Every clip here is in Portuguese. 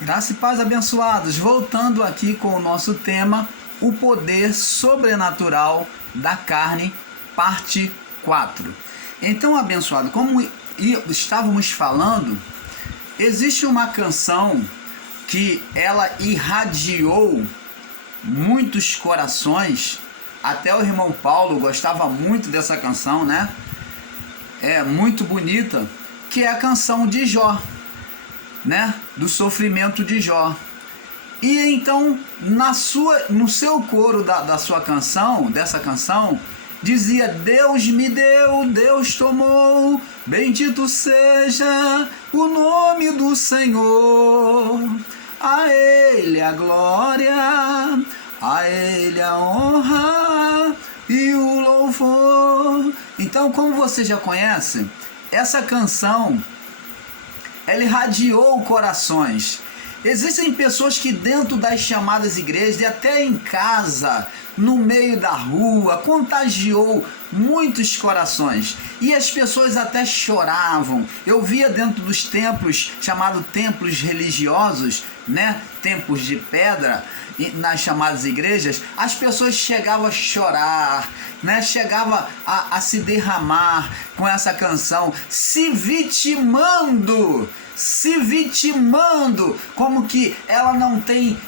Graça e paz, abençoados. Voltando aqui com o nosso tema, o poder sobrenatural da carne, parte 4. Então, abençoado, como estávamos falando, existe uma canção que ela irradiou muitos corações. Até o irmão Paulo gostava muito dessa canção, né? É muito bonita, que é a canção de Jó, né? Do sofrimento de Jó. E então, no seu coro da sua canção, dessa canção, dizia: Deus me deu, Deus tomou, bendito seja o nome do Senhor. A Ele a glória, a Ele a honra e o louvor. Então, como você já conhece, essa canção, ela irradiou corações. Existem pessoas que dentro das chamadas igrejas e até em casa, no meio da rua, contagiou muitos corações. E as pessoas até choravam. Eu via dentro dos templos, chamados templos religiosos, né? Templos de pedra, nas chamadas igrejas, as pessoas chegavam a chorar, né? Chegavam a se derramar com essa canção, se vitimando, como que ela não tem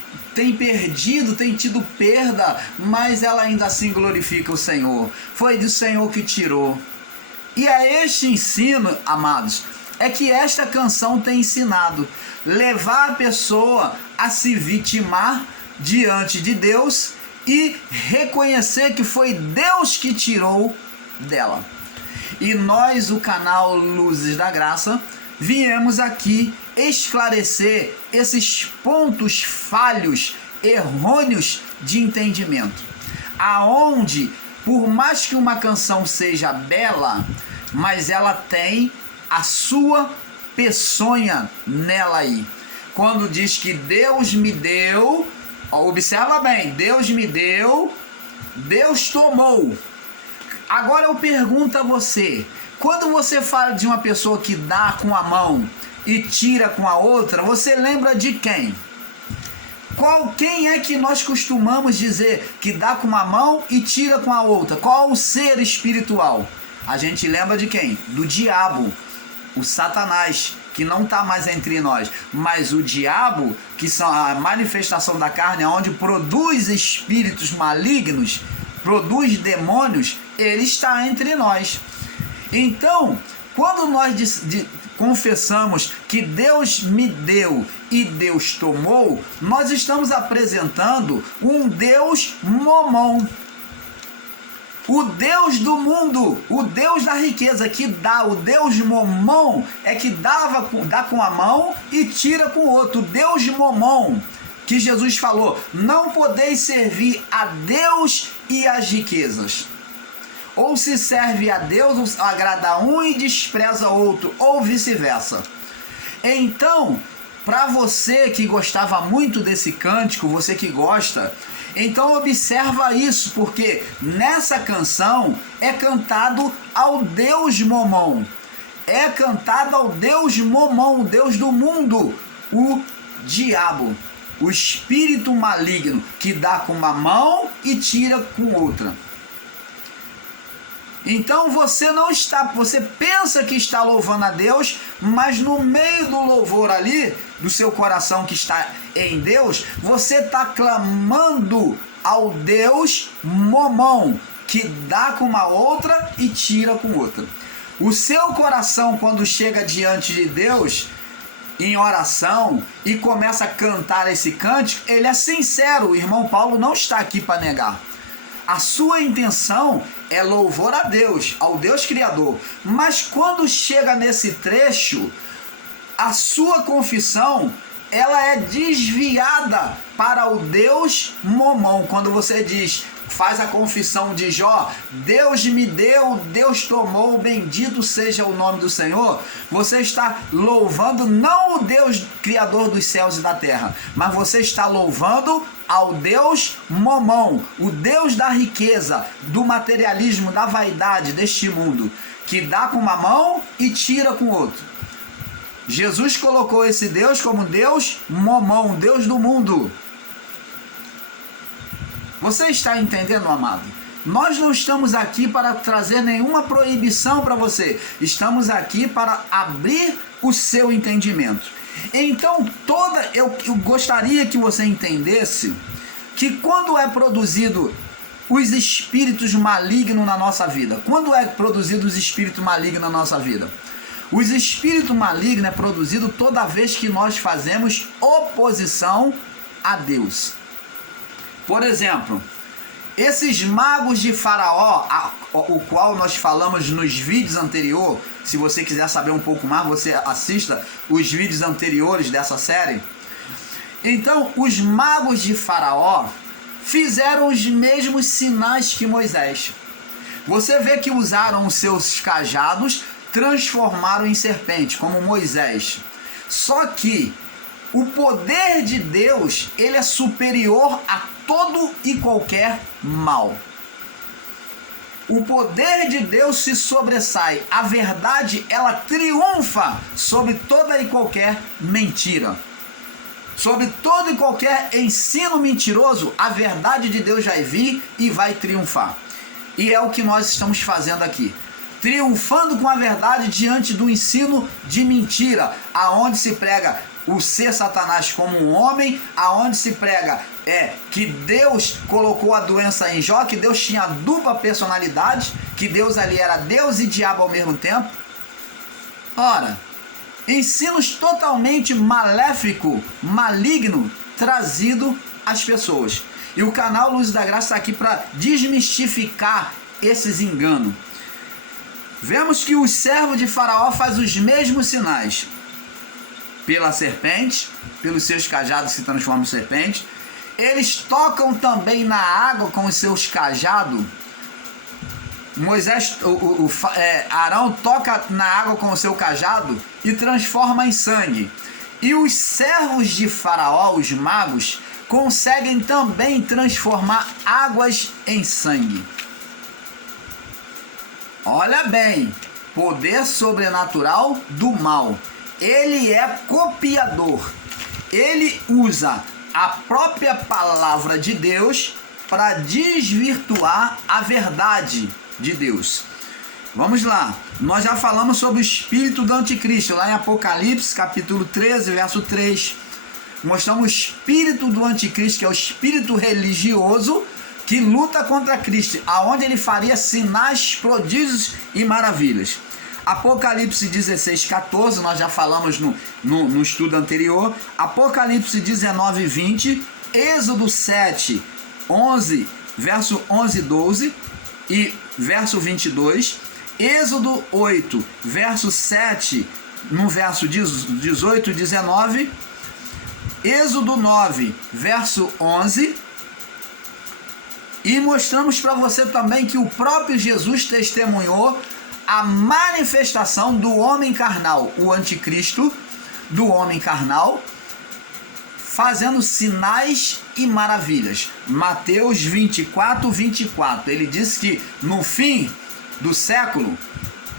perdido, tem tido perda, mas ela ainda assim glorifica o Senhor. Foi do Senhor que tirou. E é este ensino, amados, é que esta canção tem ensinado: levar a pessoa a se vitimar diante de Deus e reconhecer que foi Deus que tirou dela. E nós, o canal Luzes da Graça, viemos aqui esclarecer esses pontos falhos, errôneos de entendimento, aonde, por mais que uma canção seja bela, mas ela tem a sua peçonha nela aí. Quando diz que Deus me deu, observa bem, Deus me deu, Deus tomou. Agora eu pergunto a você, quando você fala de uma pessoa que dá com a mão e tira com a outra, você lembra de quem? Quem é que nós costumamos dizer que dá com uma mão e tira com a outra? Qual o ser espiritual? A gente lembra de quem? Do diabo, o Satanás, que não está mais entre nós. Mas o diabo, que são a manifestação da carne, onde produz espíritos malignos, produz demônios, ele está entre nós. Então, quando nós confessamos que Deus me deu e Deus tomou, nós estamos apresentando um Deus momon, o Deus do mundo, o Deus da riqueza, que dá. O Deus momon é que dá com a mão e tira com o outro. O Deus momon, que Jesus falou: não podeis servir a Deus e as riquezas. Ou se serve a Deus, agrada um e despreza outro, ou vice-versa. Então, para você que gostava muito desse cântico, você que gosta, então observa isso, porque nessa canção é cantado ao Deus momon. É cantado ao Deus momon, o Deus do mundo, o diabo, o espírito maligno, que dá com uma mão e tira com outra. Então você pensa que está louvando a Deus, mas no meio do louvor ali, do seu coração que está em Deus, você está clamando ao Deus momon, que dá com uma outra e tira com outra. O seu coração, quando chega diante de Deus em oração e começa a cantar esse cântico, ele é sincero. O irmão Paulo não está aqui para negar. A sua intenção é louvor a Deus, ao Deus Criador. Mas quando chega nesse trecho, a sua confissão, ela é desviada para o Deus momon. Quando você faz a confissão de Jó: Deus me deu, Deus tomou, bendito seja o nome do Senhor, você está louvando não o Deus Criador dos céus e da terra, mas você está louvando ao Deus momon, o Deus da riqueza, do materialismo, da vaidade deste mundo, que dá com uma mão e tira com outra. Jesus colocou esse Deus como Deus Momão, Deus do mundo. Você está entendendo, amado? Nós não estamos aqui para trazer nenhuma proibição para você. Estamos aqui para abrir o seu entendimento. Então, eu gostaria que você entendesse que quando é produzido os espíritos malignos na nossa vida, quando é produzido os espíritos malignos na nossa vida? Os espíritos malignos é produzido toda vez que nós fazemos oposição a Deus. Por exemplo, esses magos de Faraó, o qual nós falamos nos vídeos anteriores, se você quiser saber um pouco mais, você assista os vídeos anteriores dessa série. Então, os magos de Faraó fizeram os mesmos sinais que Moisés. Você vê que usaram os seus cajados, transformaram em serpente, como Moisés. Só que o poder de Deus, ele é superior a todo e qualquer mal. O poder de Deus se sobressai. A verdade, ela triunfa sobre toda e qualquer mentira. Sobre todo e qualquer ensino mentiroso, a verdade de Deus vai vir e vai triunfar. E é o que nós estamos fazendo aqui. Triunfando com a verdade diante do ensino de mentira, aonde se prega o ser Satanás como um homem, aonde se prega que Deus colocou a doença em Jó, que Deus tinha dupla personalidade, que Deus ali era Deus e diabo ao mesmo tempo. Ora, ensinos totalmente maléfico, maligno, trazido às pessoas. E o canal Luz da Graça está aqui para desmistificar esses enganos. Vemos que os servos de Faraó fazem os mesmos sinais. Pela serpente, pelos seus cajados se transformam em serpente. Eles tocam também na água com os seus cajados. Arão toca na água com o seu cajado e transforma em sangue. E os servos de Faraó, os magos, conseguem também transformar águas em sangue. Olha bem, poder sobrenatural do mal. Ele é copiador. Ele usa a própria palavra de Deus para desvirtuar a verdade de Deus. Vamos lá. Nós já falamos sobre o espírito do anticristo, lá em Apocalipse, capítulo 13, verso 3. Mostramos o espírito do anticristo, que é o espírito religioso que luta contra Cristo, aonde ele faria sinais, prodígios e maravilhas. Apocalipse 16, 14, nós já falamos no estudo anterior. Apocalipse 19, 20, Êxodo 7, 11, verso 11 e 12 e verso 22, Êxodo 8, verso 7, no verso 18 e 19, Êxodo 9, verso 11, e mostramos para você também que o próprio Jesus testemunhou a manifestação do homem carnal, o anticristo do homem carnal, fazendo sinais e maravilhas. Mateus 24, 24, ele disse que no fim do século,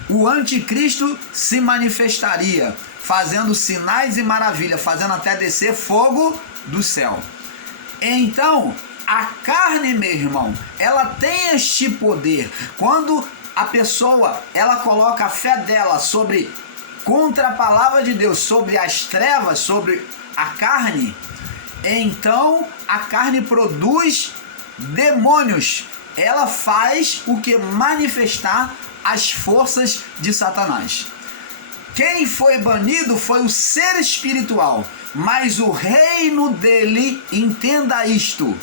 o anticristo se manifestaria, fazendo sinais e maravilhas, fazendo até descer fogo do céu. Então, a carne, meu irmão, ela tem este poder. Quando a pessoa, ela coloca a fé dela contra a palavra de Deus, sobre as trevas, sobre a carne, então a carne produz demônios. Ela faz o que? Manifestar as forças de Satanás. Quem foi banido foi o ser espiritual, mas o reino dele, entenda isto,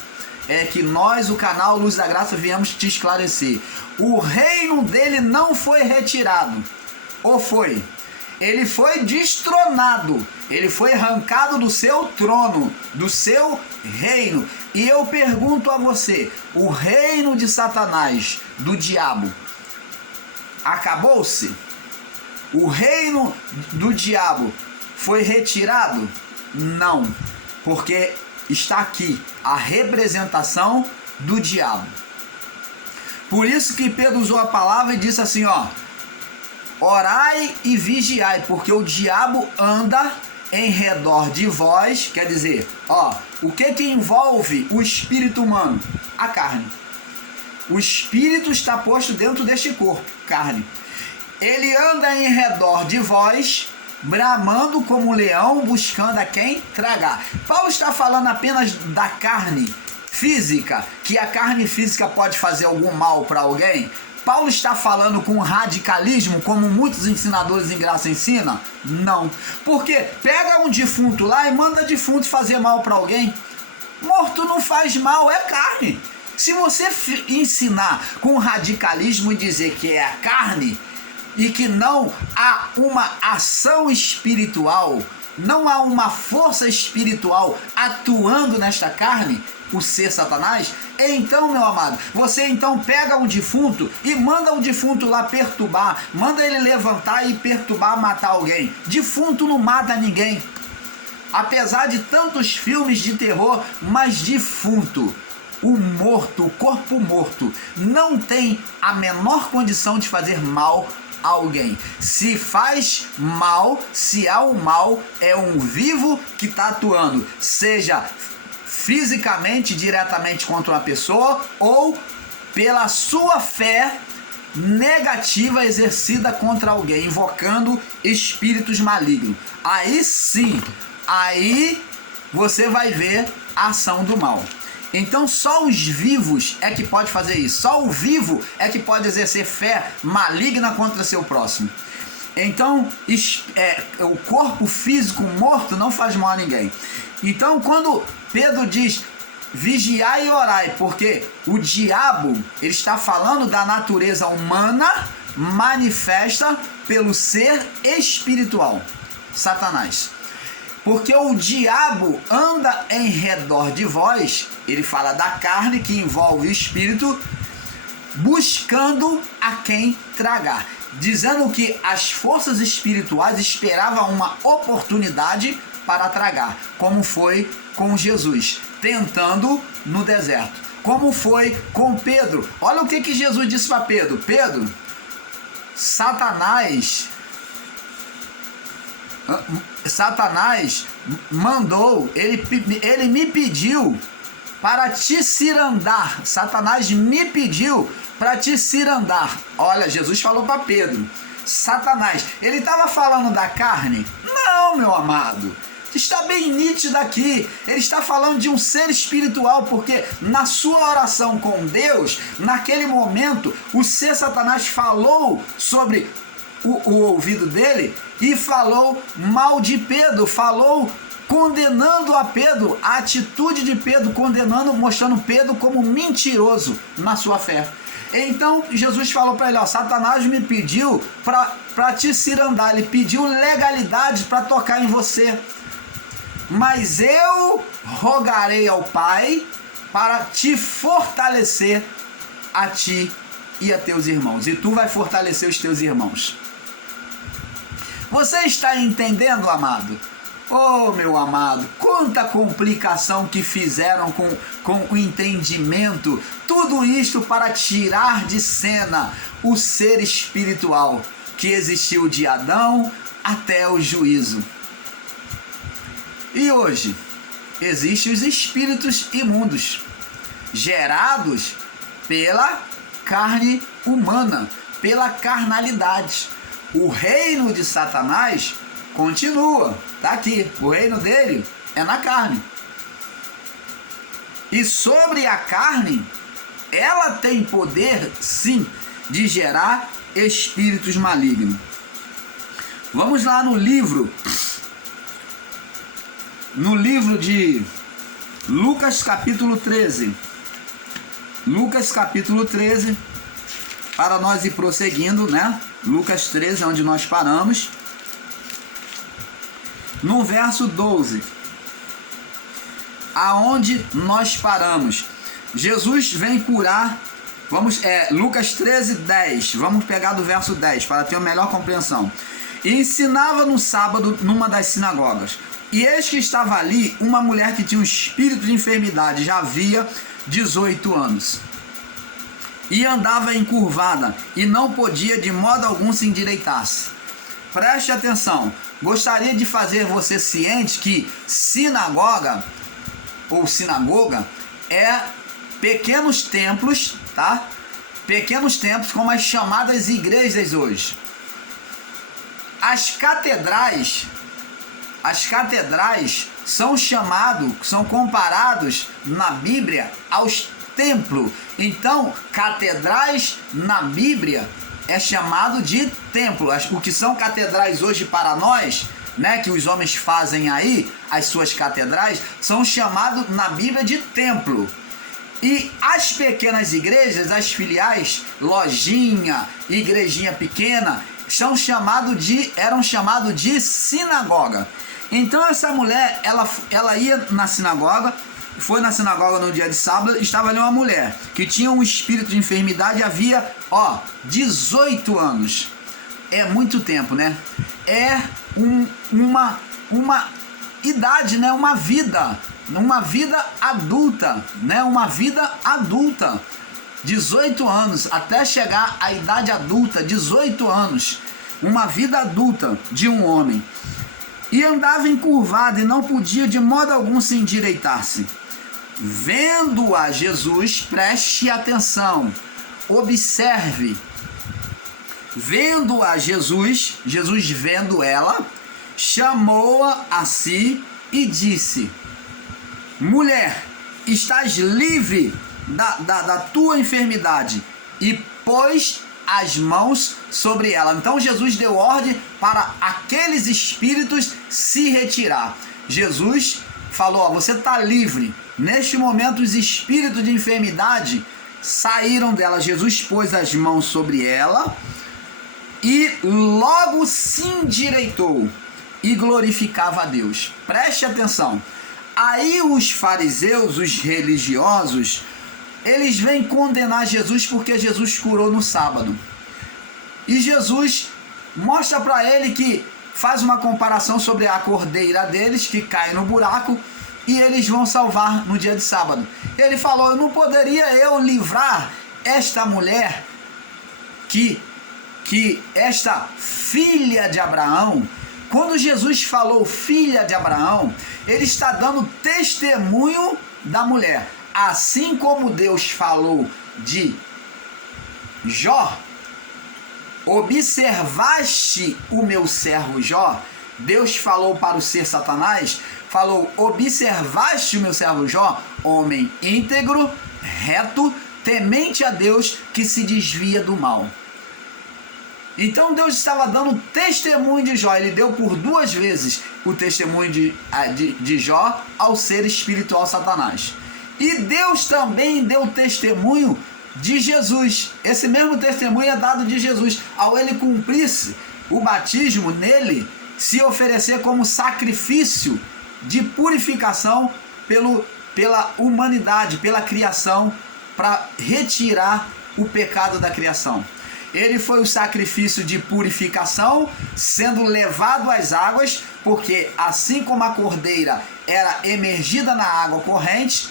é que nós, o canal Luz da Graça, viemos te esclarecer. O reino dele não foi retirado. Ou foi? Ele foi destronado. Ele foi arrancado do seu trono, do seu reino. E eu pergunto a você, o reino de Satanás, do diabo, acabou-se? O reino do diabo foi retirado? Não, porque está aqui a representação do diabo. Por isso que Pedro usou a palavra e disse assim, orai e vigiai, porque o diabo anda em redor de vós. Quer dizer, o que envolve o espírito humano? A carne. O espírito está posto dentro deste corpo, carne. Ele anda em redor de vós, bramando como um leão, buscando a quem tragar. Paulo está falando apenas da carne física, que a carne física pode fazer algum mal para alguém? Paulo está falando com radicalismo, como muitos ensinadores em graça ensinam? Não. Porque pega um defunto lá e manda defunto fazer mal para alguém. Morto não faz mal, é carne. Se você ensinar com radicalismo e dizer que é a carne e que não há uma ação espiritual, não há uma força espiritual atuando nesta carne, o ser Satanás, então, meu amado, você então pega um defunto e manda o defunto lá perturbar, manda ele levantar e perturbar, matar alguém. Defunto não mata ninguém. Apesar de tantos filmes de terror, mas defunto, o morto, o corpo morto, não tem a menor condição de fazer mal a alguém. Se faz mal, se há o mal, é um vivo que está atuando, seja fisicamente, diretamente contra uma pessoa, ou pela sua fé negativa exercida contra alguém, invocando espíritos malignos. Aí sim, aí você vai ver a ação do mal. Então só os vivos é que pode fazer isso. Só o vivo é que pode exercer fé maligna contra seu próximo. Então o corpo físico morto não faz mal a ninguém. Então quando Pedro diz vigiai e orai, porque o diabo, ele está falando da natureza humana manifesta pelo ser espiritual, Satanás. Porque o diabo anda em redor de vós, ele fala da carne que envolve o espírito, buscando a quem tragar. Dizendo que as forças espirituais esperavam uma oportunidade para tragar, como foi com Jesus, tentando no deserto. Como foi com Pedro. Olha o que Jesus disse para Pedro. Pedro, Satanás mandou, ele me pediu para te cirandar. Satanás me pediu para te cirandar. Olha, Jesus falou para Pedro. Satanás, ele estava falando da carne? Não, meu amado. Está bem nítido aqui. Ele está falando de um ser espiritual, porque na sua oração com Deus, naquele momento, o ser Satanás falou sobre o ouvido dele e falou mal de Pedro, falou condenando a Pedro, a atitude de Pedro, condenando, mostrando Pedro como mentiroso na sua fé. Então Jesus falou para ele, Satanás me pediu para te cirandar, ele pediu legalidade para tocar em você, mas eu rogarei ao Pai para te fortalecer a ti e a teus irmãos, e tu vai fortalecer os teus irmãos. Você está entendendo, amado? Oh, meu amado, quanta complicação que fizeram com o entendimento, tudo isto para tirar de cena o ser espiritual que existiu de Adão até o juízo. E hoje, existem os espíritos imundos, gerados pela carne humana, pela carnalidade. O reino de Satanás continua, está aqui, o reino dele é na carne. E sobre a carne, ela tem poder, sim, de gerar espíritos malignos. Vamos lá no livro de Lucas capítulo 13. Lucas capítulo 13, para nós ir prosseguindo, né? Lucas 13, onde nós paramos. No verso 12, aonde nós paramos, Jesus vem curar. Lucas 13, 10. Vamos pegar do verso 10 para ter uma melhor compreensão. E ensinava no sábado numa das sinagogas. E eis que estava ali uma mulher que tinha um espírito de enfermidade, já havia 18 anos. e andava encurvada, e não podia de modo algum se endireitar-se. Preste atenção, gostaria de fazer você ciente que sinagoga ou sinagoga é pequenos templos, tá? Pequenos templos como as chamadas igrejas hoje. As catedrais são comparados na Bíblia aos templos. Então, catedrais na Bíblia é chamado de templo. O que são catedrais hoje para nós, né, que os homens fazem aí, as suas catedrais, são chamados na Bíblia de templo. E as pequenas igrejas, as filiais, lojinha, igrejinha pequena, eram chamados de sinagoga. Então essa mulher, ela ia na sinagoga, foi na sinagoga no dia de sábado, estava ali uma mulher que tinha um espírito de enfermidade, havia 18 anos. É muito tempo, né? É uma idade, né? Uma vida adulta, né? Uma vida adulta. 18 anos, até chegar à idade adulta, 18 anos. Uma vida adulta de um homem. E andava encurvado e não podia de modo algum se endireitar-se. Vendo-a Jesus, preste atenção, observe. Vendo-a Jesus vendo ela, chamou-a a si e disse: mulher, estás livre da tua enfermidade. E pôs as mãos sobre ela. Então Jesus deu ordem para aqueles espíritos se retirar. Jesus falou: você está livre. Neste momento os espíritos de enfermidade saíram dela. Jesus pôs as mãos sobre ela e logo se endireitou e glorificava a Deus. Preste atenção. Aí os fariseus, os religiosos, eles vêm condenar Jesus porque Jesus curou no sábado. E Jesus mostra para ele que faz uma comparação sobre a cordeira deles que cai no buraco e eles vão salvar no dia de sábado. Ele falou: não poderia eu livrar esta mulher, que esta filha de Abraão? Quando Jesus falou filha de Abraão, ele está dando testemunho da mulher. Assim como Deus falou de Jó: observaste o meu servo Jó. Deus falou para o ser Satanás, falou: observaste o meu servo Jó, homem íntegro, reto, temente a Deus, que se desvia do mal. Então Deus estava dando testemunho de Jó. Ele deu por 2 vezes o testemunho de Jó ao ser espiritual Satanás. E Deus também deu testemunho de Jesus. Esse mesmo testemunho é dado de Jesus. Ao ele cumprir-se o batismo nele, se oferecer como sacrifício de purificação pela humanidade, pela criação, para retirar o pecado da criação. Ele foi o sacrifício de purificação, sendo levado às águas, porque assim como a cordeira era emergida na água corrente,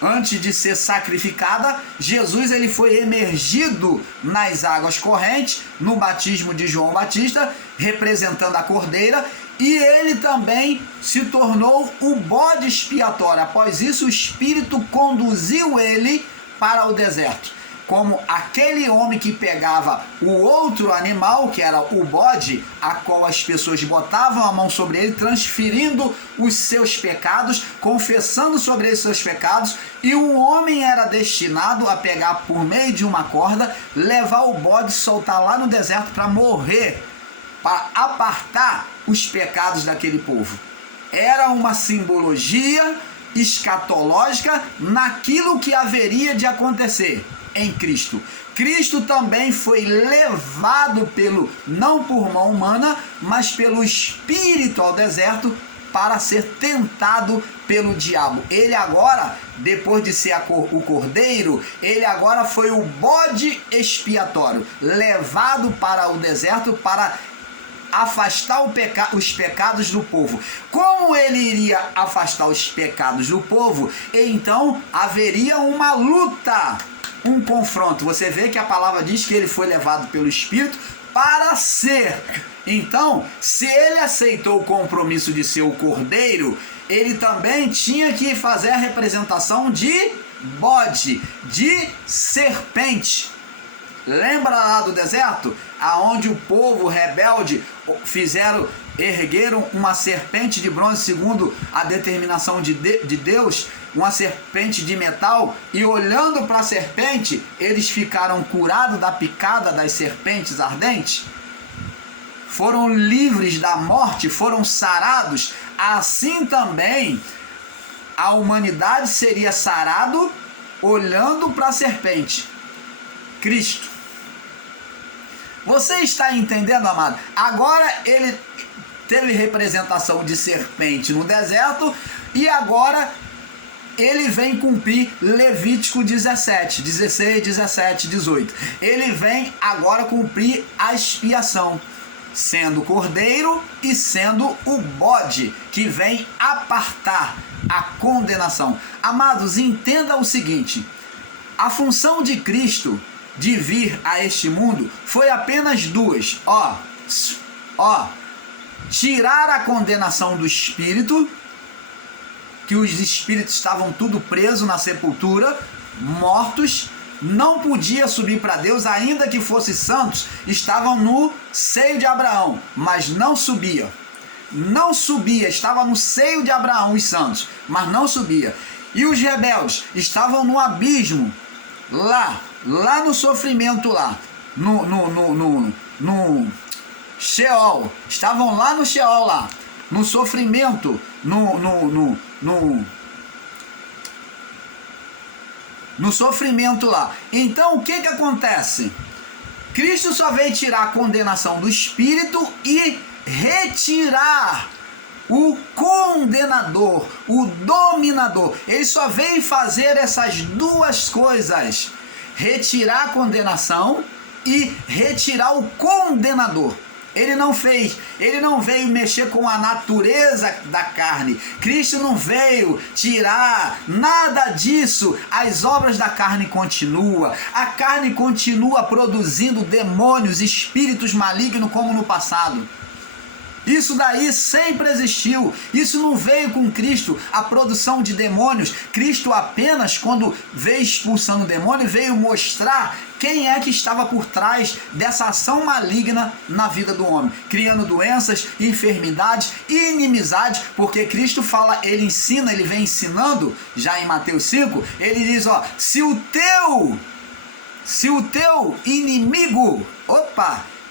antes de ser sacrificada, Jesus ele foi emergido nas águas correntes, no batismo de João Batista, representando a cordeira, e ele também se tornou o bode expiatório. Após isso, o Espírito conduziu ele para o deserto. Como aquele homem que pegava o outro animal, que era o bode, a qual as pessoas botavam a mão sobre ele, transferindo os seus pecados, confessando sobre eles seus pecados, e o homem era destinado a pegar por meio de uma corda, levar o bode, soltar lá no deserto para morrer, para apartar os pecados daquele povo. Era uma simbologia escatológica naquilo que haveria de acontecer em Cristo. Cristo também foi levado não por mão humana, mas pelo Espírito ao deserto para ser tentado pelo diabo. Ele agora, depois de ser o cordeiro, ele agora foi o bode expiatório, levado para o deserto para afastar os pecados do povo. Como ele iria afastar os pecados do povo? Então haveria uma luta um confronto. Você vê que a palavra diz que ele foi levado pelo Espírito para ser. Então, se ele aceitou o compromisso de ser o cordeiro, ele também tinha que fazer a representação de bode, de serpente. Lembra lá do deserto? Aonde o povo rebelde ergueram uma serpente de bronze segundo a determinação de Deus, uma serpente de metal, e olhando para a serpente, eles ficaram curados da picada das serpentes ardentes? Foram livres da morte, foram sarados. Assim também a humanidade seria sarado olhando para a serpente, Cristo. Você está entendendo, amado? Agora ele teve representação de serpente no deserto e agora ele vem cumprir Levítico 17, 16, 17, 18. Ele vem agora cumprir a expiação, sendo o cordeiro e sendo o bode, que vem apartar a condenação. Amados, entenda o seguinte: a função de Cristo de vir a este mundo foi apenas duas. Tirar a condenação do espírito, que os espíritos estavam tudo presos na sepultura, mortos, não podia subir para Deus, ainda que fossem santos, estavam no seio de Abraão, mas não subia. Não subia, estava no seio de Abraão os santos, mas não subia. E os rebeldes estavam no abismo, lá no sofrimento, no Sheol, estavam lá no Sheol, no sofrimento, no sofrimento lá. Então o que acontece? Cristo só veio tirar a condenação do espírito e retirar o condenador, o dominador. Ele só veio fazer essas duas coisas: retirar a condenação e retirar o condenador. Ele não veio mexer com a natureza da carne. Cristo não veio tirar nada disso. As obras da carne continuam. A carne continua produzindo demônios, espíritos malignos como no passado. Isso daí sempre existiu. Isso não veio com Cristo, a produção de demônios. Cristo apenas, quando veio expulsando o demônio, veio mostrar quem é que estava por trás dessa ação maligna na vida do homem, criando doenças, enfermidades e inimizades, porque Cristo fala, ele ensina, ele vem ensinando, já em Mateus 5, ele diz, se o teu inimigo,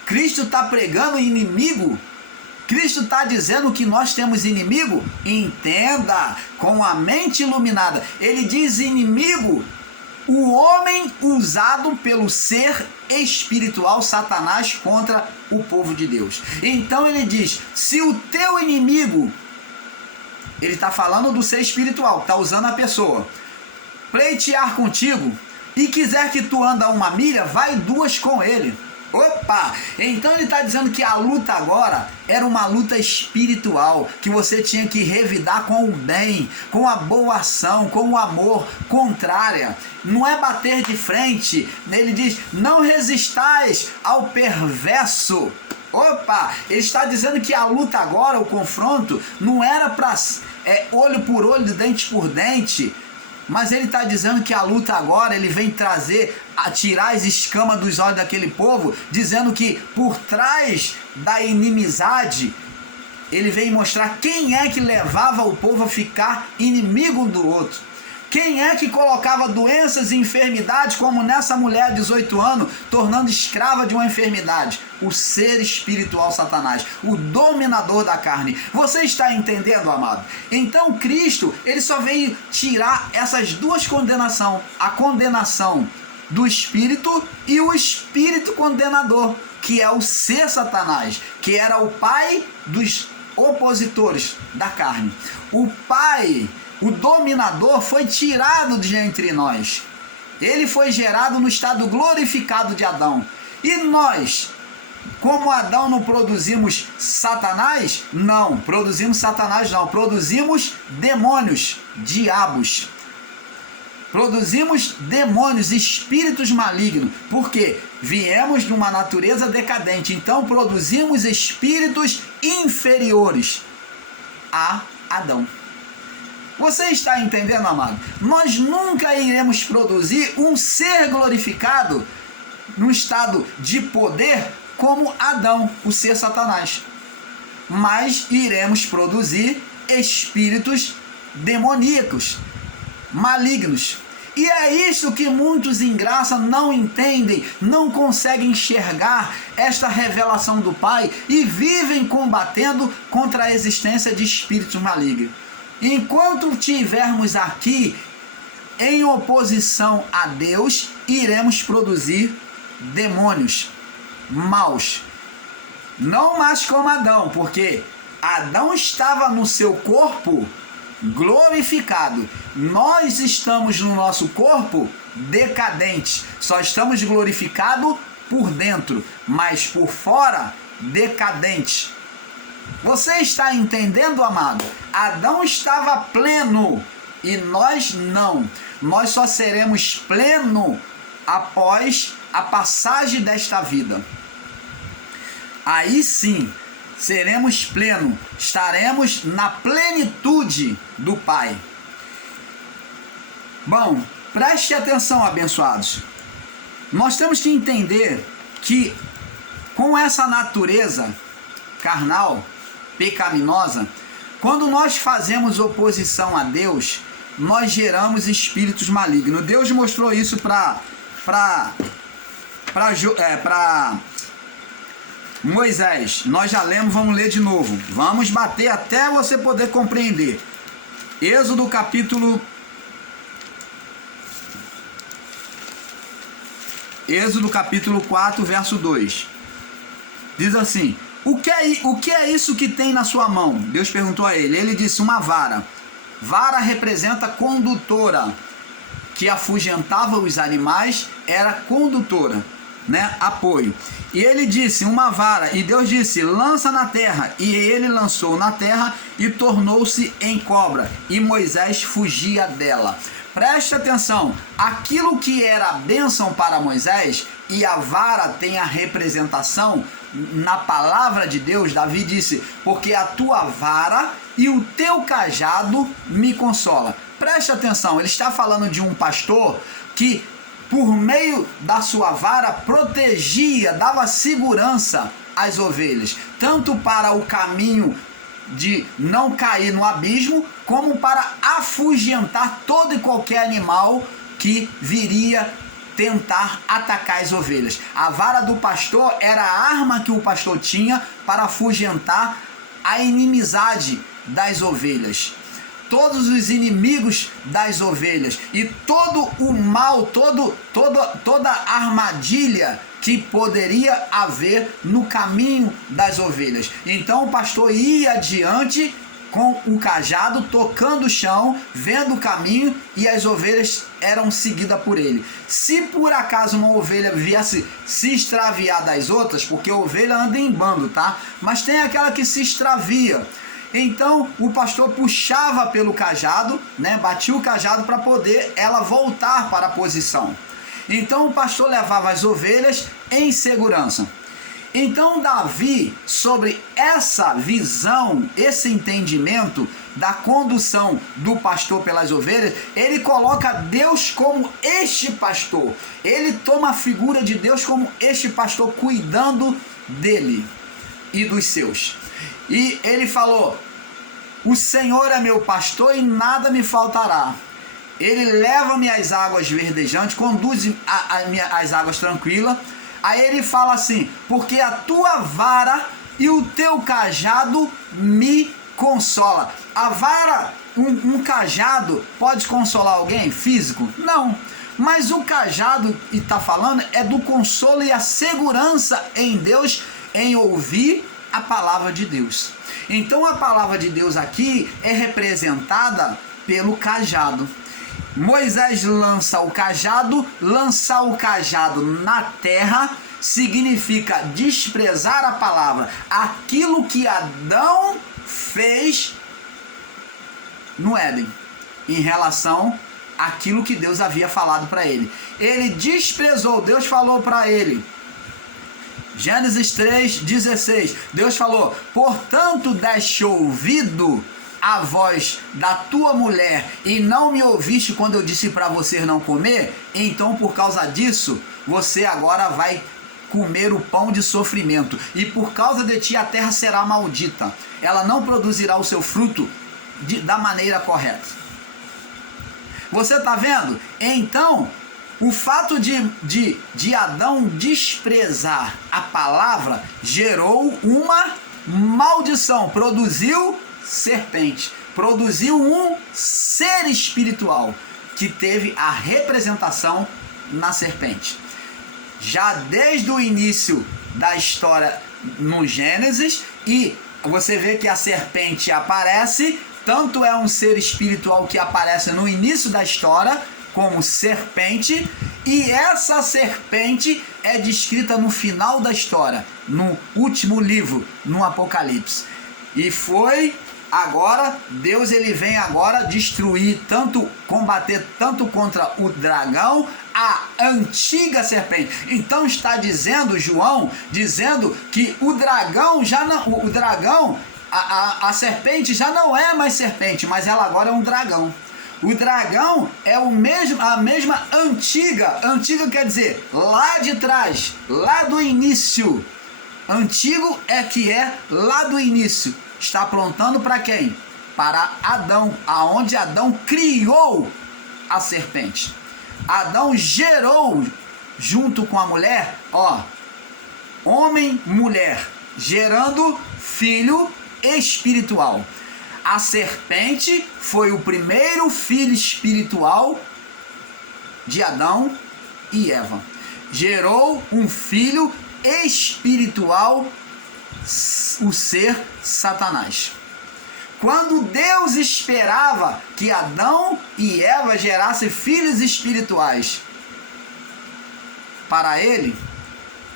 Cristo está pregando inimigo. Cristo está dizendo que nós temos inimigo? Entenda, com a mente iluminada. Ele diz inimigo, o homem usado pelo ser espiritual Satanás contra o povo de Deus. Então ele diz, se o teu inimigo, ele está falando do ser espiritual, está usando a pessoa, pleitear contigo e quiser que tu anda 1 milha, vai 2 com ele. Então ele está dizendo que a luta agora era uma luta espiritual, que você tinha que revidar com o bem, com a boa ação, com o amor contrária. Não é bater de frente. Ele diz, não resistais ao perverso. Ele está dizendo que a luta agora, o confronto, não era para olho por olho, dente por dente. Mas ele está dizendo que a luta agora, ele vem tirar as escamas dos olhos daquele povo, dizendo que por trás da inimizade, ele vem mostrar quem é que levava o povo a ficar inimigo um do outro. Quem é que colocava doenças e enfermidades, como nessa mulher de 18 anos, tornando escrava de uma enfermidade? O ser espiritual Satanás, o dominador da carne. Você está entendendo, amado? Então Cristo, ele só veio tirar essas duas condenações. A condenação do espírito e o espírito condenador, que é o ser Satanás, que era o pai dos opositores da carne. O pai, o dominador, foi tirado de entre nós. Ele foi gerado no estado glorificado de Adão. E nós, como Adão, não produzimos Satanás? Não, produzimos demônios, diabos. Produzimos demônios, espíritos malignos, porque viemos de uma natureza decadente, então produzimos espíritos inferiores a Adão. Você está entendendo, amado? Nós nunca iremos produzir um ser glorificado num estado de poder como Adão, o ser Satanás. Mas iremos produzir espíritos demoníacos, malignos. E é isso que muitos em graça não entendem, não conseguem enxergar esta revelação do Pai e vivem combatendo contra a existência de espíritos malignos. Enquanto tivermos aqui em oposição a Deus, iremos produzir demônios maus. Não mais como Adão, porque Adão estava no seu corpo glorificado. Nós estamos no nosso corpo decadente. Só estamos glorificados por dentro, mas por fora decadente. Você está entendendo, amado? Adão estava pleno e nós não. Nós só seremos pleno após a passagem desta vida. Aí sim, seremos pleno, estaremos na plenitude do Pai. Bom, preste atenção, abençoados. Nós temos que entender que com essa natureza carnal, pecaminosa, quando nós fazemos oposição a Deus, nós geramos espíritos malignos. Deus mostrou isso para Moisés. Nós já lemos, vamos ler de novo. Vamos bater até você poder compreender. Êxodo capítulo 4, verso 2. Diz assim: O que é isso que tem na sua mão? Deus perguntou a ele. Ele disse: uma vara. Vara representa condutora, que afugentava os animais, era condutora, né? Apoio. E ele disse: uma vara. E Deus disse: lança na terra. E ele lançou na terra e tornou-se em cobra. E Moisés fugia dela. Preste atenção, aquilo que era bênção para Moisés, e a vara tem a representação na palavra de Deus. Davi disse: porque a tua vara e o teu cajado me consola. Preste atenção, ele está falando de um pastor que por meio da sua vara protegia, dava segurança às ovelhas, tanto para o caminho de não cair no abismo, como para afugentar todo e qualquer animal que viria tentar atacar as ovelhas. A vara do pastor era a arma que o pastor tinha para afugentar a inimizade das ovelhas, todos os inimigos das ovelhas e todo o mal, toda armadilha que poderia haver no caminho das ovelhas. Então o pastor ia adiante com o cajado, tocando o chão, vendo o caminho, e as ovelhas eram seguidas por ele. Se por acaso uma ovelha viesse se extraviar das outras, porque a ovelha anda em bando, tá? Mas tem aquela que se extravia. Então o pastor puxava pelo cajado, né? Batia o cajado para poder ela voltar para a posição. Então o pastor levava as ovelhas em segurança. Então Davi, sobre essa visão, esse entendimento da condução do pastor pelas ovelhas, ele coloca Deus como este pastor. Ele toma a figura de Deus como este pastor, cuidando dele e dos seus. E ele falou: o Senhor é meu pastor e nada me faltará. Ele leva-me às águas verdejantes, conduz às águas tranquilas. Aí ele fala assim: porque a tua vara e o teu cajado me consola. A vara, um cajado pode consolar alguém físico? Não. Mas o cajado, e está falando, é do consolo e a segurança em Deus, em ouvir a palavra de Deus. Então a palavra de Deus aqui é representada pelo cajado. Moisés lança o cajado. Lançar o cajado na terra significa desprezar a palavra. Aquilo que Adão fez no Éden, em relação aquilo que Deus havia falado para ele. Ele desprezou, Deus falou para ele, Gênesis 3:16, Deus falou: portanto deste ouvido a voz da tua mulher e não me ouviste quando eu disse para você não comer, então por causa disso você agora vai comer o pão de sofrimento, e por causa de ti a terra será maldita, ela não produzirá o seu fruto da maneira correta. Você está vendo? Então, o fato de Adão desprezar a palavra gerou uma maldição, produziu serpente, produziu um ser espiritual que teve a representação na serpente. Já desde o início da história no Gênesis, e você vê que a serpente aparece, tanto é um ser espiritual que aparece no início da história como serpente, e essa serpente é descrita no final da história, no último livro, no Apocalipse. E foi agora, Deus ele vem agora destruir, combater tanto contra o dragão, a antiga serpente. Então está dizendo João, dizendo que o dragão já não, o dragão, a serpente já não é mais serpente, mas ela agora é um dragão. O dragão é a mesma antiga quer dizer lá de trás, lá do início. Antigo que é lá do início. Está apontando para quem? Para Adão, aonde Adão criou a serpente. Adão gerou junto com a mulher, homem, mulher, gerando filho espiritual. A serpente foi o primeiro filho espiritual de Adão e Eva. Gerou um filho espiritual, o ser Satanás. Quando Deus esperava que Adão e Eva gerassem filhos espirituais para ele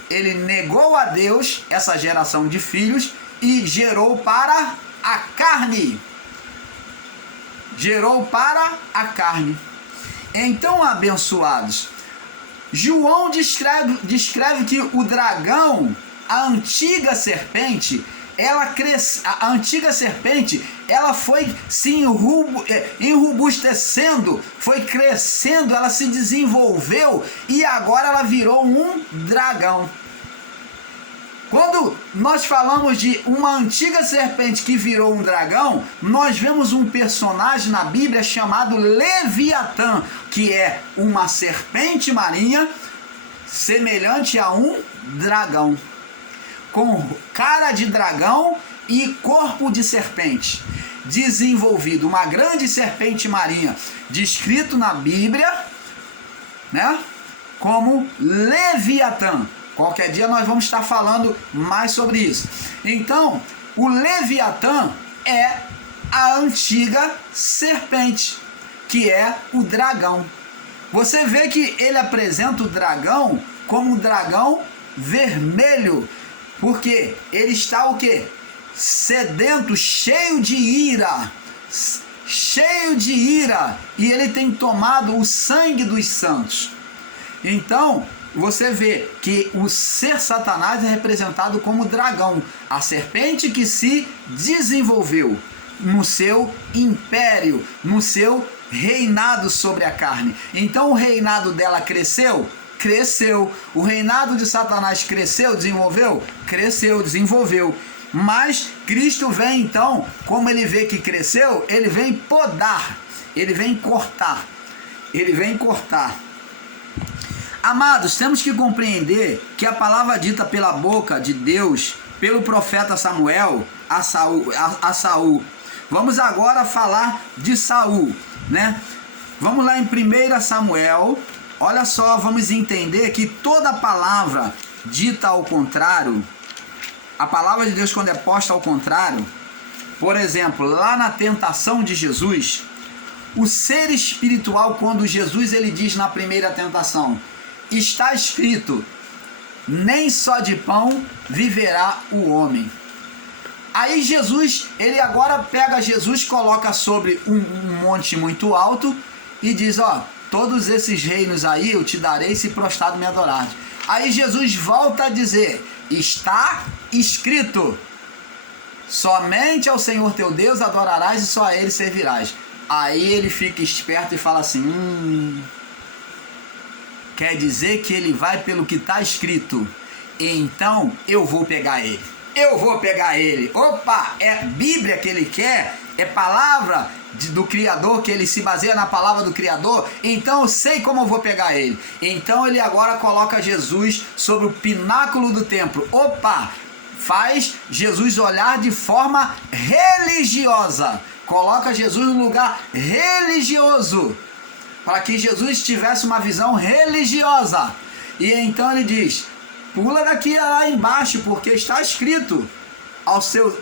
negou a Deus essa geração de filhos e gerou para a carne. Gerou para a carne. Então, abençoados, João descreve que o dragão, a antiga serpente, a antiga serpente, ela foi se enrobustecendo, foi crescendo, ela se desenvolveu e agora ela virou um dragão. Quando nós falamos de uma antiga serpente que virou um dragão, nós vemos um personagem na Bíblia chamado Leviatã, que é uma serpente marinha semelhante a um dragão, com cara de dragão e corpo de serpente, desenvolvido, uma grande serpente marinha, descrito na Bíblia, né, como Leviatã. Qualquer dia nós vamos estar falando mais sobre isso. Então, o Leviatã é a antiga serpente, que é o dragão. Você vê que ele apresenta o dragão como um dragão vermelho, porque ele está o quê? Sedento, cheio de ira, e ele tem tomado o sangue dos santos. Então, você vê que o ser Satanás é representado como dragão, a serpente que se desenvolveu no seu império, no seu reinado sobre a carne. Então o reinado dela cresceu? Cresceu. O reinado de Satanás cresceu, desenvolveu? Cresceu, desenvolveu. Mas Cristo vem então, como ele vê que cresceu, ele vem podar, ele vem cortar, Amados, temos que compreender que a palavra dita pela boca de Deus, pelo profeta Samuel, a Saul. Vamos agora falar de Saul, né? Vamos lá em 1 Samuel, olha só, vamos entender que toda palavra dita ao contrário, a palavra de Deus quando é posta ao contrário, por exemplo, lá na tentação de Jesus, o ser espiritual, quando Jesus ele diz na primeira tentação, está escrito, nem só de pão viverá o homem. Aí Jesus, ele agora pega Jesus, coloca sobre um monte muito alto e diz, ó, todos esses reinos aí eu te darei se prostrado me adorar. Aí Jesus volta a dizer, está escrito, somente ao Senhor teu Deus adorarás e só a Ele servirás. Aí ele fica esperto e fala assim, quer dizer que ele vai pelo que está escrito, então eu vou pegar ele. Eu vou pegar ele. Opa, é Bíblia que ele quer, é palavra do Criador, que ele se baseia na palavra do Criador, então eu sei como eu vou pegar ele. Então ele agora coloca Jesus sobre o pináculo do templo. Opa, faz Jesus olhar de forma religiosa. Coloca Jesus no lugar religioso, para que Jesus tivesse uma visão religiosa. E então ele diz, pula daqui lá embaixo, porque está escrito.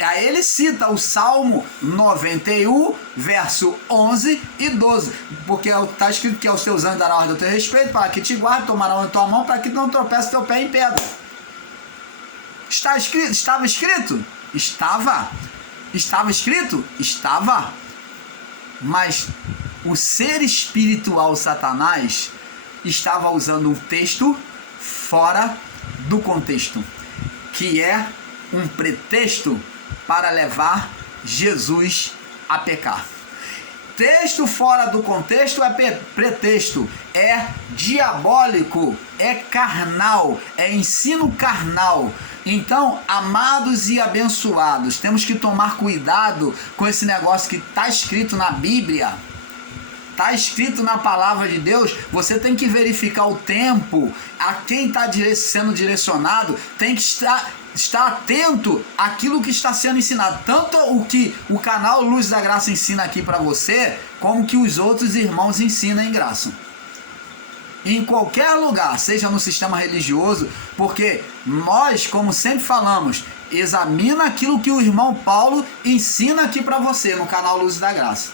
Aí ele cita o Salmo 91, verso 11 e 12. Porque está escrito que aos teus anjos dará ordem ao teu respeito, para que te guarde, tomarão em tua mão, para que não tropece teu pé em pedra. Está escrito? Estava escrito? Estava. Estava escrito? Estava. Mas o ser espiritual Satanás estava usando um texto fora do contexto, que é um pretexto para levar Jesus a pecar. Texto fora do contexto é pretexto, é diabólico, é carnal, é ensino carnal. Então, amados e abençoados, temos que tomar cuidado com esse negócio que está escrito na Bíblia. Está escrito na palavra de Deus, você tem que verificar o tempo, a quem está sendo direcionado, tem que estar atento àquilo que está sendo ensinado. Tanto o que o canal Luz da Graça ensina aqui para você, como que os outros irmãos ensinam em graça. Em qualquer lugar, seja no sistema religioso, porque nós, como sempre falamos, examina aquilo que o irmão Paulo ensina aqui para você no canal Luz da Graça.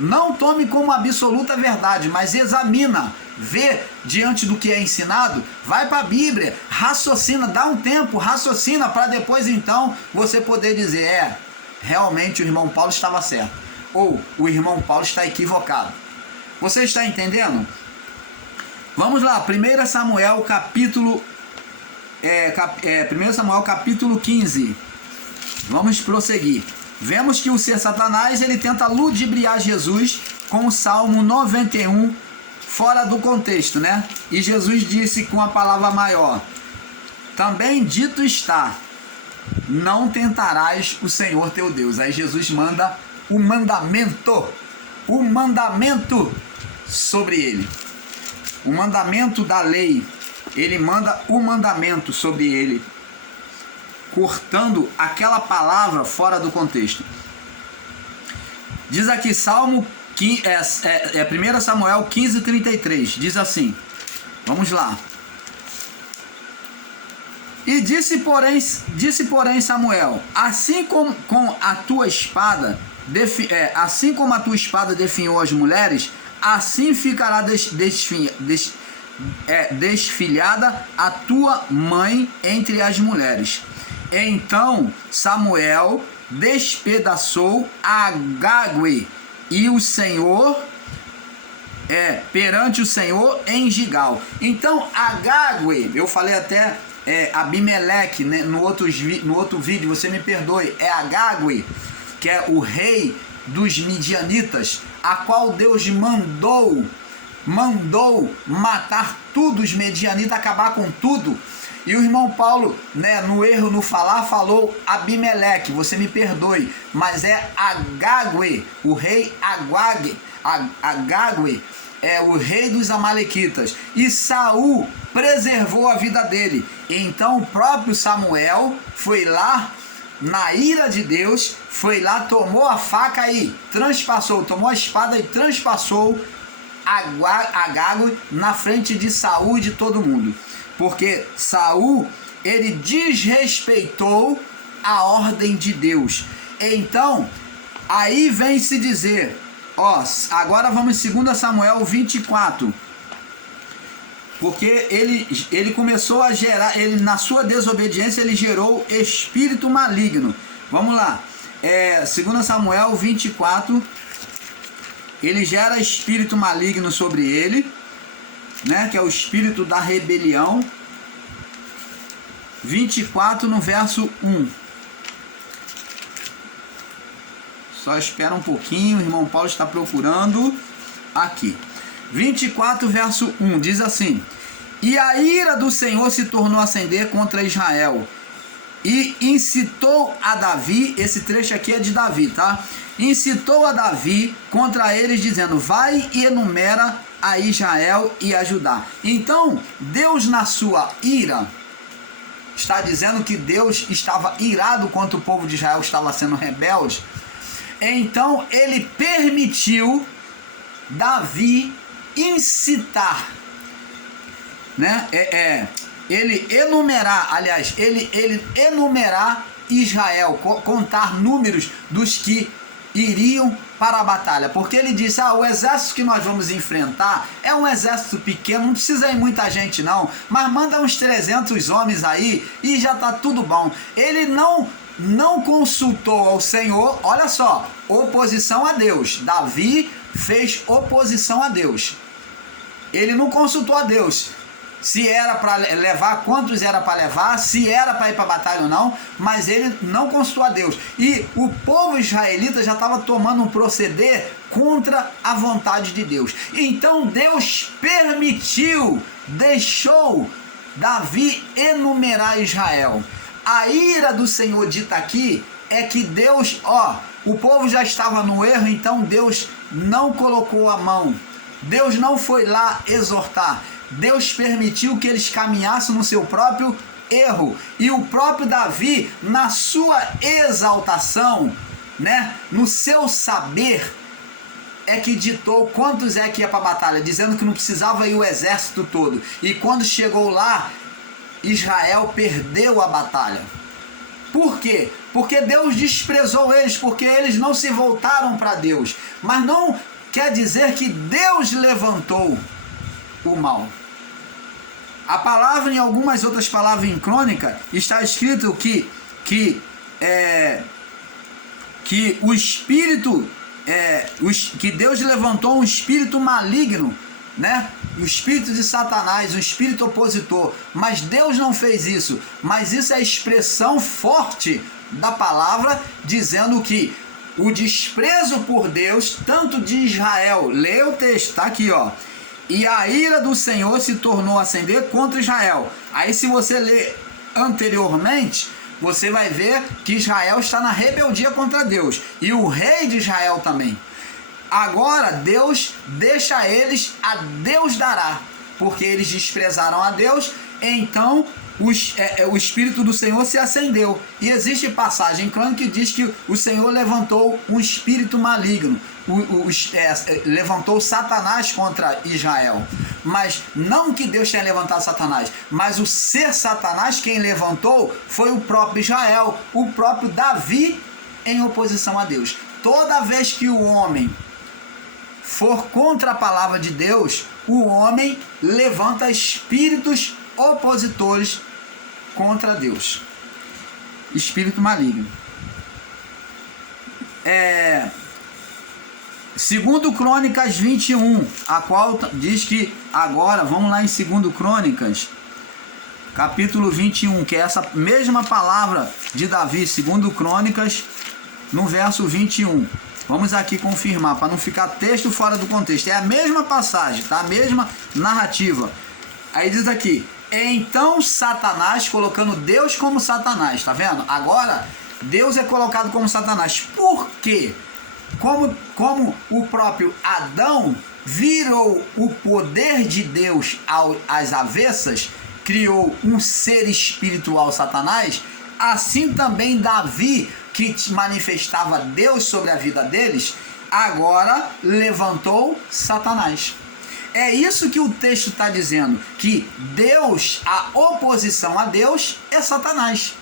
Não tome como absoluta verdade, mas examina, vê diante do que é ensinado, vai para a Bíblia, raciocina, dá um tempo, raciocina para depois então você poder dizer, realmente o irmão Paulo estava certo, ou o irmão Paulo está equivocado. Você está entendendo? Vamos lá, 1 Samuel capítulo 15. Vamos prosseguir. Vemos que o ser Satanás, ele tenta ludibriar Jesus com o Salmo 91 fora do contexto, né? E Jesus disse com a palavra maior, também dito está, não tentarás o Senhor teu Deus. Aí Jesus manda o mandamento sobre ele. O mandamento da lei, ele manda o mandamento sobre ele, cortando aquela palavra fora do contexto. Diz aqui, 1 Samuel 15:33, diz assim, vamos lá. E disse porém Samuel, assim como a tua espada definhou as mulheres, assim ficará desfilhada a tua mãe entre as mulheres. Então Samuel despedaçou Agag e o Senhor perante o Senhor em Gigal. Então Agag, eu falei até Abimeleque, né, no outro vídeo, você me perdoe, é Agag, que é o rei dos midianitas, a qual Deus mandou matar tudo, os midianitas, acabar com tudo. E o irmão Paulo, né, no erro no falar, falou Abimeleque, você me perdoe, mas é Agag, o rei Agag é o rei dos amalequitas, e Saul preservou a vida dele. Então o próprio Samuel foi lá, na ira de Deus, foi lá, tomou a faca e tomou a espada e transpassou Agag na frente de Saul e de todo mundo. Porque Saul, ele desrespeitou a ordem de Deus. Então, aí vem se dizer, agora vamos em 2 Samuel 24. Porque ele começou a gerar, ele na sua desobediência, ele gerou espírito maligno. Vamos lá, 2 Samuel 24, ele gera espírito maligno sobre ele, né, que é o espírito da rebelião. 24 no verso 1. Só espera um pouquinho, o irmão Paulo está procurando aqui. 24 verso 1 diz assim: e a ira do Senhor se tornou a acender contra Israel, e incitou a Davi, esse trecho aqui é de Davi, tá? Incitou a Davi contra eles, dizendo: vai e enumera a Israel e a Judá. Então, Deus, na sua ira, está dizendo que Deus estava irado quanto o povo de Israel estava sendo rebelde. Então, ele permitiu Davi incitar, né? Ele enumerar Israel, contar números dos que iriam para a batalha, porque ele disse: o exército que nós vamos enfrentar é um exército pequeno, não precisa ir muita gente não, mas manda uns 300 homens aí e já está tudo bom. Ele não consultou ao Senhor. Olha só, oposição a Deus. Davi fez oposição a Deus. Ele não consultou a Deus se era para levar, quantos era para levar, se era para ir para a batalha ou não, mas ele não consultou a Deus. E o povo israelita já estava tomando um proceder contra a vontade de Deus. Então Deus deixou Davi enumerar Israel. A ira do Senhor dita aqui é que Deus, o povo já estava no erro, então Deus não colocou a mão. Deus não foi lá exortar. Deus permitiu que eles caminhassem no seu próprio erro. E o próprio Davi, na sua exaltação, né, no seu saber, é que ditou quantos é que ia para a batalha, dizendo que não precisava ir o exército todo. E quando chegou lá, Israel perdeu a batalha. Por quê? Porque Deus desprezou eles, porque eles não se voltaram para Deus. Mas não quer dizer que Deus levantou o mal. A palavra, em algumas outras palavras em Crônica, está escrito que o espírito, que Deus levantou um espírito maligno, né? O espírito de Satanás, o espírito opositor. Mas Deus não fez isso. Mas isso é a expressão forte da palavra, dizendo que o desprezo por Deus, tanto de Israel, lê o texto, tá aqui, e a ira do Senhor se tornou a acender contra Israel. Aí, se você ler anteriormente, você vai ver que Israel está na rebeldia contra Deus, e o rei de Israel também. Agora Deus deixa eles, a Deus dará, porque eles desprezaram a Deus. Então o Espírito do Senhor se acendeu. E existe passagem em Crônica que diz que o Senhor levantou um espírito maligno, levantou Satanás contra Israel. Mas não que Deus tenha levantado Satanás, mas o ser Satanás quem levantou foi o próprio Israel, o próprio Davi, em oposição a Deus. Toda vez que o homem for contra a palavra de Deus, o homem levanta espíritos opositores contra Deus. Espírito maligno. Segundo Crônicas 21, a qual diz que agora, vamos lá em Segundo Crônicas, capítulo 21, que é essa mesma palavra de Davi, Segundo Crônicas, no verso 21. Vamos aqui confirmar, para não ficar texto fora do contexto. É a mesma passagem, tá? A mesma narrativa. Aí diz aqui: então Satanás, colocando Deus como Satanás, tá vendo? Agora, Deus é colocado como Satanás. Por quê? Como o próprio Adão virou o poder de Deus às avessas, criou um ser espiritual, Satanás, assim também Davi, que manifestava Deus sobre a vida deles, agora levantou Satanás. É isso que o texto está dizendo, que Deus, a oposição a Deus é Satanás.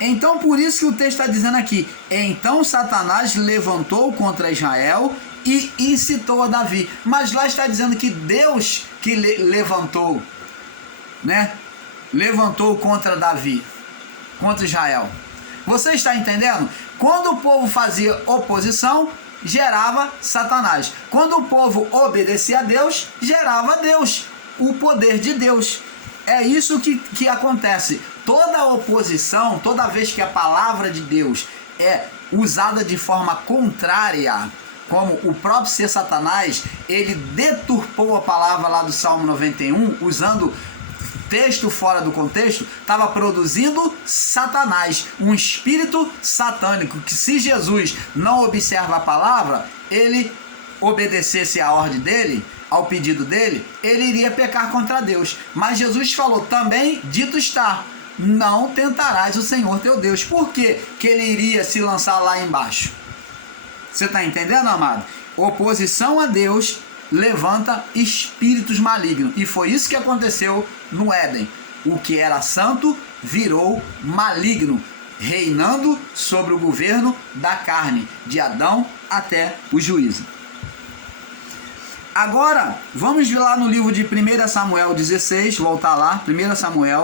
Então por isso que o texto está dizendo aqui: então Satanás levantou contra Israel e incitou a Davi. Mas lá está dizendo que Deus que levantou, né? Levantou contra Davi, contra Israel. Você está entendendo? Quando o povo fazia oposição, gerava Satanás. Quando o povo obedecia a Deus, gerava Deus, o poder de Deus. É isso que acontece. Toda oposição, toda vez que a palavra de Deus é usada de forma contrária, como o próprio ser Satanás, ele deturpou a palavra lá do Salmo 91, usando texto fora do contexto, estava produzindo Satanás, um espírito satânico, que se Jesus não observa a palavra, ele obedecesse à ordem dele, ao pedido dele, ele iria pecar contra Deus. Mas Jesus falou também, dito está, não tentarás o Senhor teu Deus. Por quê que ele iria se lançar lá embaixo? Você está entendendo, amado? Oposição a Deus levanta espíritos malignos. E foi isso que aconteceu no Éden. O que era santo virou maligno, reinando sobre o governo da carne, de Adão até o juízo. Agora, vamos lá no livro de 1 Samuel 16, voltar lá, 1 Samuel